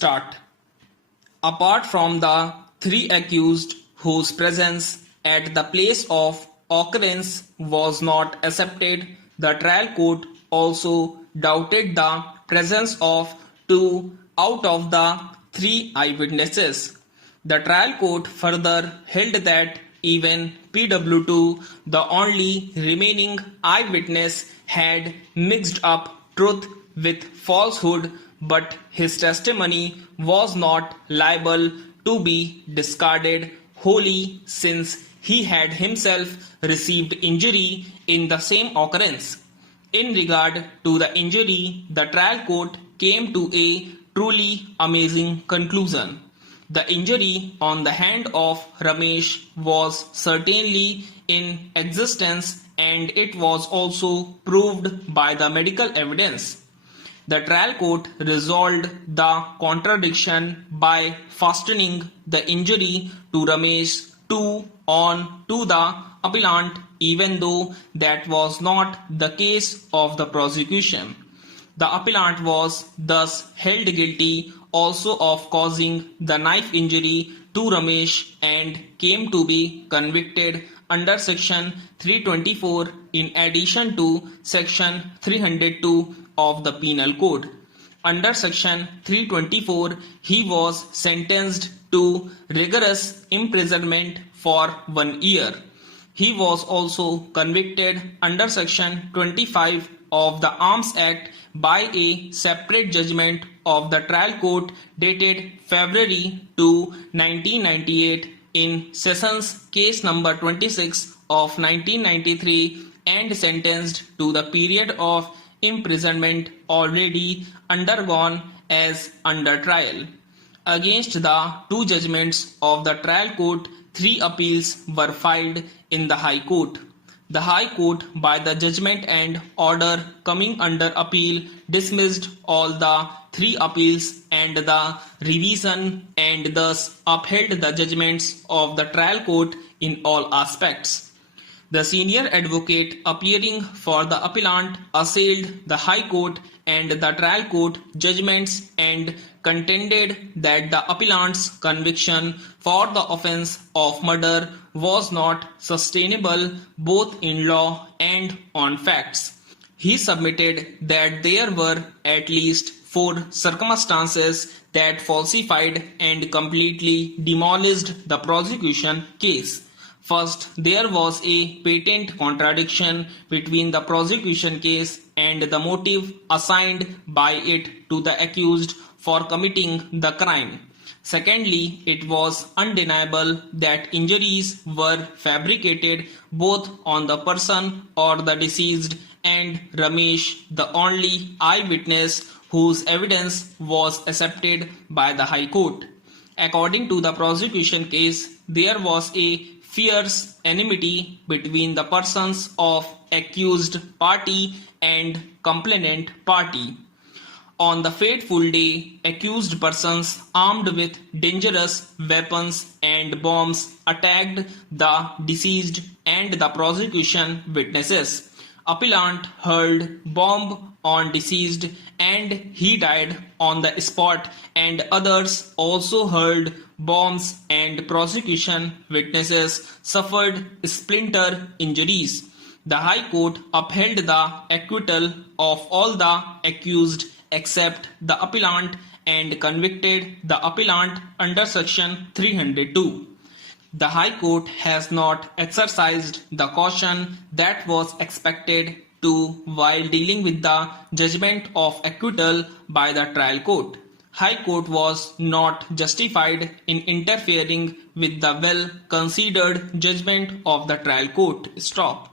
start. Apart from the three accused whose presence at the place of occurrence was not accepted, the trial court also doubted the presence of two out of the three eyewitnesses. The trial court further held that even PW2, the only remaining eyewitness, had mixed up truth with falsehood, but his testimony was not liable to be discarded wholly since he had himself received injury in the same occurrence. In regard to the injury, the trial court came to a truly amazing conclusion. The injury on the hand of Ramesh was certainly in existence, and it was also proved by the medical evidence. The trial court resolved the contradiction by fastening the injury to Ramesh on to the appellant, even though that was not the case of the prosecution. The appellant was thus held guilty also of causing the knife injury to Ramesh and came to be convicted under section 324 in addition to section 302 of the Penal Code. Under section 324, he was sentenced to rigorous imprisonment for 1 year. He was also convicted under section 25 of the Arms Act by a separate judgment of the trial court dated February 2, 1998 in Sessions case number 26 of 1993 and sentenced to the period of imprisonment already undergone as under trial. Against the two judgments of the trial court, 3 appeals were filed in the High Court. The High Court, by the judgment and order coming under appeal, dismissed all the 3 appeals and the revision and thus upheld the judgments of the trial court in all aspects. The senior advocate appearing for the appellant assailed the High Court and the trial court judgments and contended that the appellant's conviction for the offence of murder was not sustainable both in law and on facts. He submitted that there were at least 4 circumstances that falsified and completely demolished the prosecution case. First, there was a patent contradiction between the prosecution case and the motive assigned by it to the accused for committing the crime. Secondly, it was undeniable that injuries were fabricated both on the person or the deceased and Ramesh, the only eyewitness whose evidence was accepted by the High Court. According to the prosecution case, there was a fierce enmity between the persons of accused party and complainant party. On the fateful day, accused persons armed with dangerous weapons and bombs attacked the deceased and the prosecution witnesses. Appellant hurled bomb on deceased and he died on the spot, and others also hurled bombs and prosecution witnesses suffered splinter injuries. The High Court upheld the acquittal of all the accused except the appellant and convicted the appellant under section 302. The High Court has not exercised the caution that was expected to while dealing with the judgment of acquittal by the trial court. High Court was not justified in interfering with the well-considered judgment of the trial court. Stop.